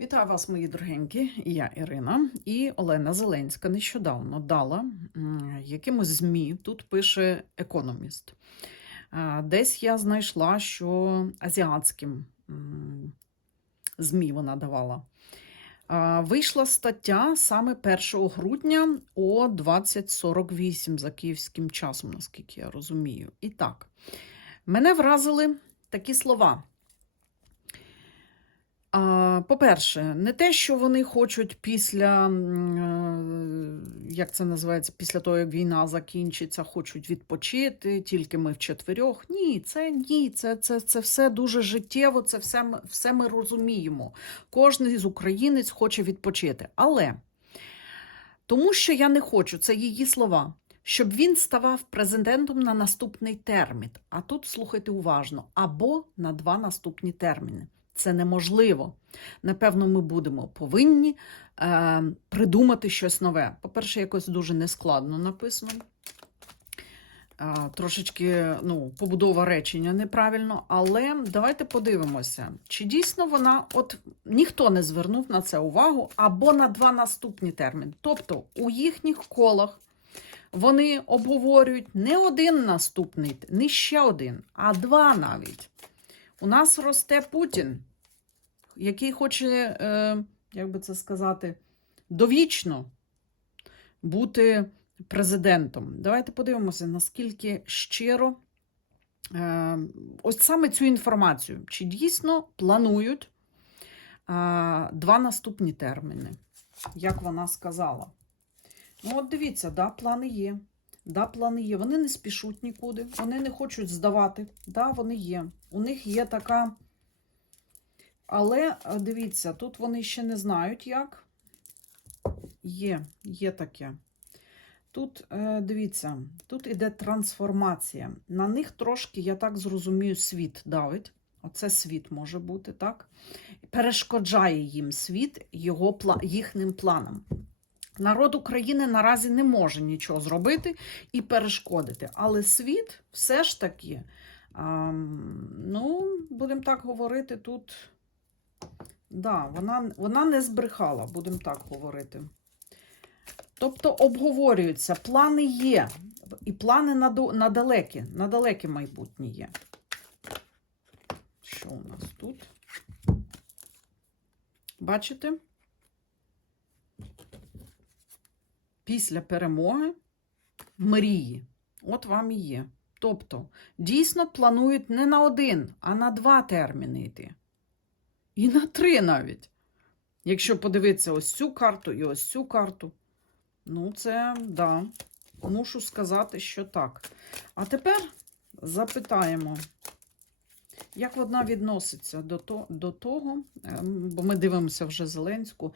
Вітаю вас, мої дорогенькі. Я Ірина і Олена Зеленська нещодавно дала якимось ЗМІ. Тут пише економіст. Десь я знайшла, що азіатським ЗМІ вона давала. Вийшла стаття саме 1 грудня о 20.48 за київським часом, наскільки я розумію. І так, мене вразили такі слова. По-перше, не те, що вони хочуть після, е, як це називається, після того, як війна закінчиться, хочуть відпочити, тільки ми в четверьох. Ні, це ні, це, це, це все дуже життєво, це все, все ми розуміємо. Кожен з українець хоче відпочити. Але тому, що я не хочу, це її слова. Щоб він ставав президентом на наступний термін. А тут слухайте уважно, або на два наступні терміни. Це неможливо. Напевно, ми будемо повинні е, придумати щось нове. По-перше, якось дуже нескладно написано. Е, трошечки ну, побудова речення неправильно, але давайте подивимося, чи дійсно вона, от ніхто не звернув на це увагу, або на два наступні терміни. Тобто у їхніх колах вони обговорюють не один наступний, не ще один, а два навіть. У нас росте Путін, який хоче, е, як би це сказати, довічно бути президентом. Давайте подивимося, наскільки щиро е, ось саме цю інформацію, чи дійсно планують е, два наступні терміни, як вона сказала. Ну, от дивіться, да, плани є. Да, плани є. Вони не спішуть нікуди, вони не хочуть здавати. Да, вони є. У них є така. Але е, дивіться, тут вони ще не знають, як. Є, є таке. Тут, е, дивіться, тут іде трансформація. На них трошки, я так зрозумію, світ давить. Оце світ може бути, так? Перешкоджає їм світ його, їхнім планам. Народ України наразі не може нічого зробити і перешкодити. Але світ все ж таки, ну, будемо так говорити, тут. Да, вона, вона не збрехала, будемо так говорити. Тобто обговорюються, плани є, і плани на, на далекі, на далеке майбутнє є. Що у нас тут? Бачите? Після перемоги мрії. От вам і є. Тобто, дійсно планують не на один, а на два терміни йти. І на три навіть. Якщо подивитися ось цю карту і ось цю карту, ну це да, мушу сказати, що так. А тепер запитаємо, як вона відноситься до, то, до того, ем, бо ми дивимося вже Зеленську.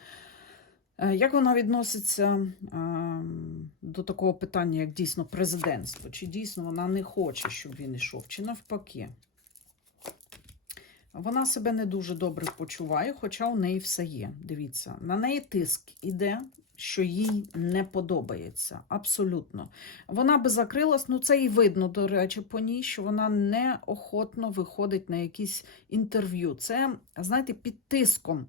Е, Як вона відноситься ем, до такого питання, як дійсно президентство? Чи дійсно вона не хоче, щоб він йшов, чи навпаки? Вона себе не дуже добре почуває, хоча у неї все є. Дивіться, на неї тиск іде, що їй не подобається. Абсолютно. Вона би закрилась, ну це і видно, до речі, по ній, що вона неохотно виходить на якісь інтерв'ю. Це, знаєте, під тиском.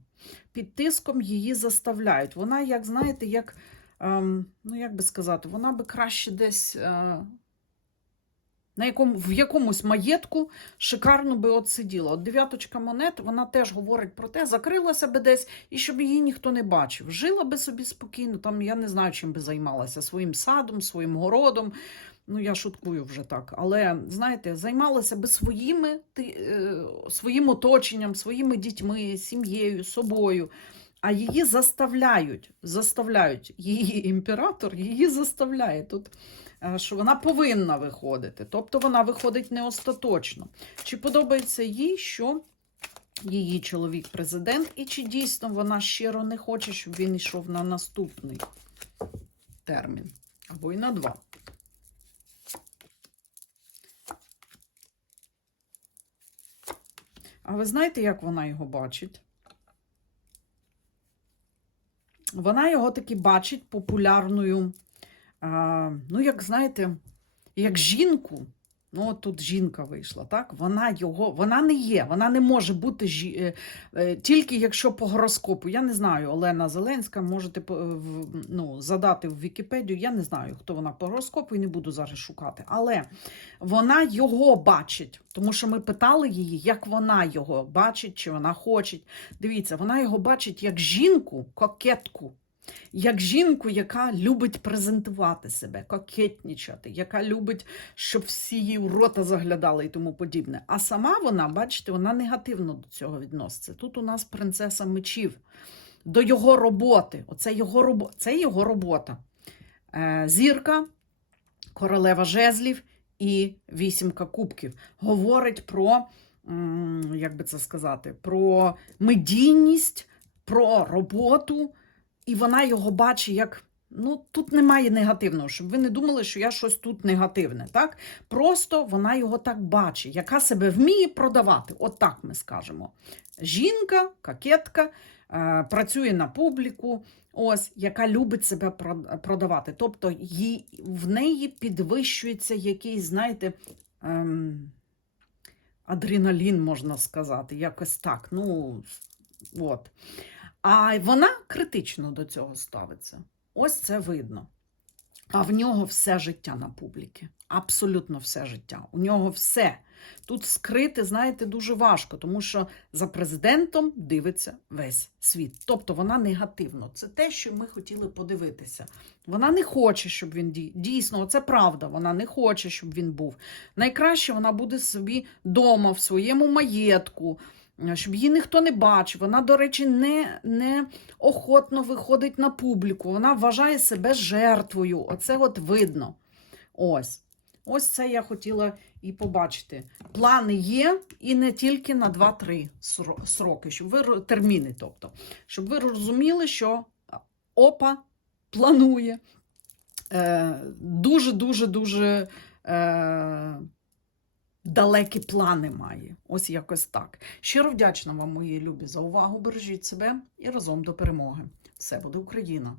Під тиском її заставляють. Вона, як знаєте, як, ем, ну як би сказати, вона би краще десь. На якому, в якомусь маєтку шикарно би от сиділа. От дев'яточка монет, вона теж говорить про те, закрилася би десь, і щоб її ніхто не бачив. Жила би собі спокійно, там я не знаю, чим би займалася, своїм садом, своїм городом. Ну, я шуткую вже так. Але, знаєте, займалася би своїми, ти- е, своїм оточенням, своїми дітьми, сім'єю, собою. А її заставляють, заставляють, її імператор її заставляє тут, е, що вона повинна виходити. Тобто вона виходить не остаточно. Чи подобається їй, що її чоловік президент, і чи дійсно вона щиро не хоче, щоб він йшов на наступний термін або й на два. А ви знаєте, як вона його бачить? Вона його таки бачить популярною, ну, як знаєте, як жінку, Ну, от тут жінка вийшла, так? Вона його, вона не є, вона не може бути жі, е, е, тільки якщо по гороскопу. Я не знаю, Олена Зеленська, можете ну, задати в Вікіпедію. Я не знаю, хто вона по гороскопу і не буду зараз шукати. Але вона його бачить, тому що ми питали її, як вона його бачить, чи вона хоче. Дивіться, вона його бачить як жінку, кокетку. Як жінку, яка любить презентувати себе, кокетнічати, яка любить, щоб всі її в рота заглядали і тому подібне. А сама вона, бачите, вона негативно до цього відноситься. Тут у нас принцеса мечів до його роботи. Оце його, робо... Це його робота. Е, зірка, королева жезлів і вісімка кубків. Говорить про, як би це сказати, про медійність, про роботу. І вона його бачить як. Ну, тут немає негативного, щоб ви не думали, що я щось тут негативне. так? Просто вона його так бачить, яка себе вміє продавати. От так ми скажемо. Жінка, кокетка, е, працює на публіку, ось, яка любить себе продавати. Тобто їй, в неї підвищується якийсь, знаєте, ем, адреналін, можна сказати, якось так. Ну, от. А вона критично до цього ставиться. Ось це видно. А в нього все життя на публіки. Абсолютно все життя. У нього все. Тут скрити, знаєте, дуже важко, тому що за президентом дивиться весь світ. Тобто вона негативно. Це те, що ми хотіли подивитися. Вона не хоче, щоб він дій- дійсно, це правда. Вона не хоче, щоб він був. Найкраще вона буде собі вдома, в своєму маєтку, щоб її ніхто не бачив. Вона, до речі, не, не охотно виходить на публіку. Вона вважає себе жертвою. Оце от видно. Ось. Ось це я хотіла і побачити. Плани є, і не тільки на 2-3 сроки, щоб ви терміни, тобто, щоб ви розуміли, що ОПА планує е, дуже-дуже дуже е, далекі плани має. Ось якось так. Щиро вдячна вам, мої любі, за увагу. Бережіть себе і разом до перемоги. Все буде Україна!